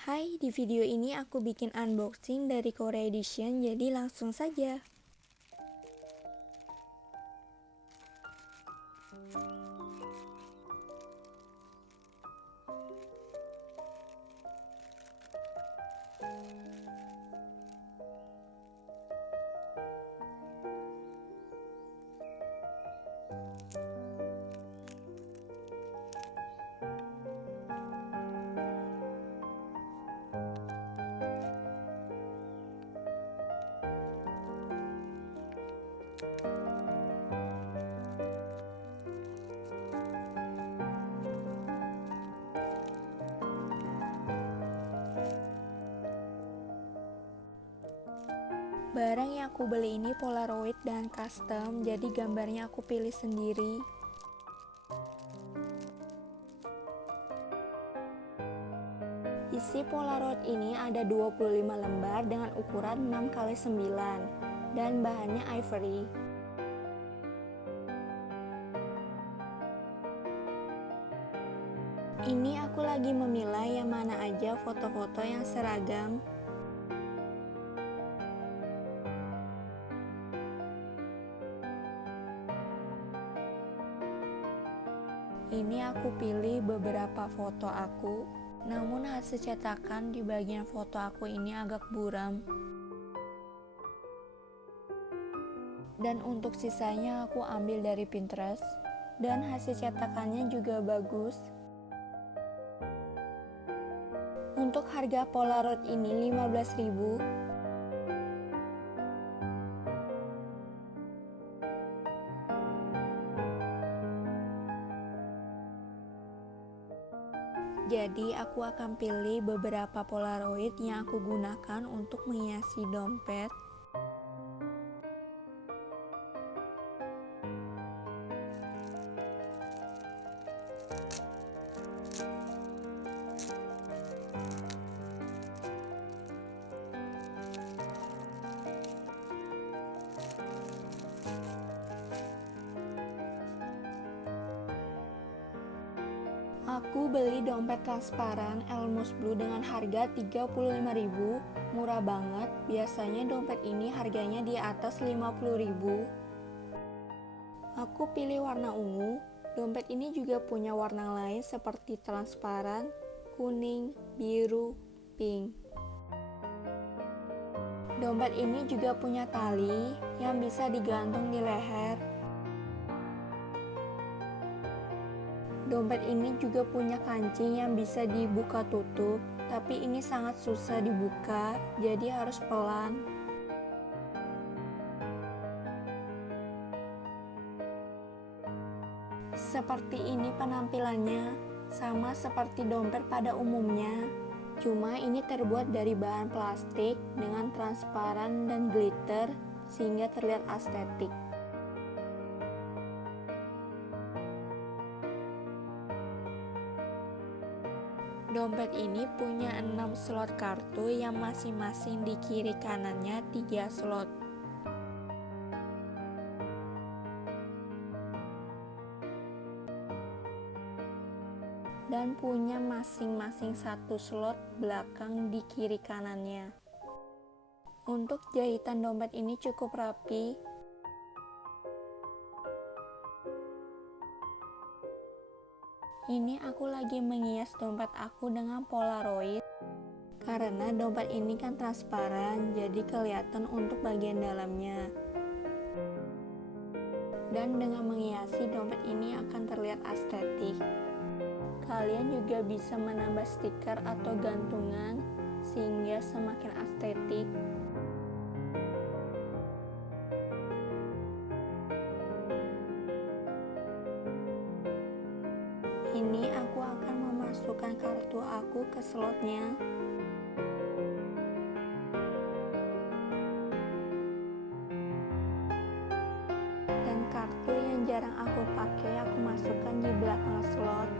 Hai, di video ini aku bikin unboxing dari Korea Edition, jadi langsung saja. Barang yang aku beli ini Polaroid dan custom, jadi gambarnya aku pilih sendiri. Isi Polaroid ini ada 25 lembar dengan ukuran 6x9 dan bahannya ivory. Ini aku lagi memilah yang mana aja foto-foto yang seragam. Ini aku pilih beberapa foto aku, namun hasil cetakan di bagian foto aku ini agak buram. Dan untuk sisanya aku ambil dari Pinterest, dan hasil cetakannya juga bagus. Untuk harga Polaroid ini 15.000. Jadi aku akan pilih beberapa Polaroid yang aku gunakan untuk menghiasi dompet. Aku beli dompet transparan Elmus Blue dengan harga 35.000, murah banget. Biasanya dompet ini harganya di atas 50.000. Aku pilih warna ungu. Dompet ini juga punya warna lain seperti transparan, kuning, biru, pink. Dompet ini juga punya tali yang bisa digantung di leher. Dompet ini juga punya kancing yang bisa dibuka tutup, tapi ini sangat susah dibuka, jadi harus pelan. Seperti ini penampilannya, sama seperti dompet pada umumnya. Cuma ini terbuat dari bahan plastik dengan transparan dan glitter sehingga terlihat estetik. Dompet ini punya 6 slot kartu yang masing-masing di kiri kanannya 3 slot. Dan punya masing-masing 1 slot belakang di kiri kanannya. Untuk jahitan dompet ini cukup rapi. Ini aku lagi menghias dompet aku dengan Polaroid. Karena dompet ini kan transparan, jadi kelihatan untuk bagian dalamnya. Dan dengan menghiasi dompet ini akan terlihat estetik. Kalian juga bisa menambah stiker atau gantungan sehingga semakin estetik. Ini aku akan memasukkan kartu aku ke slotnya. Dan kartu yang jarang aku pakai aku masukkan di belakang slot.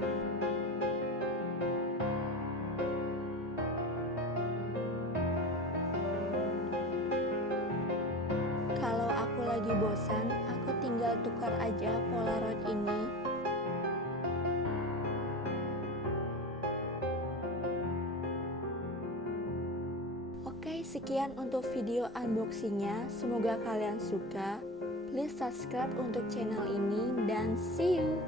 Kalau aku lagi bosan, aku tinggal tukar aja Polaroid ini. Oke, sekian untuk video unboxingnya. Semoga kalian suka. Please subscribe untuk channel ini dan see you.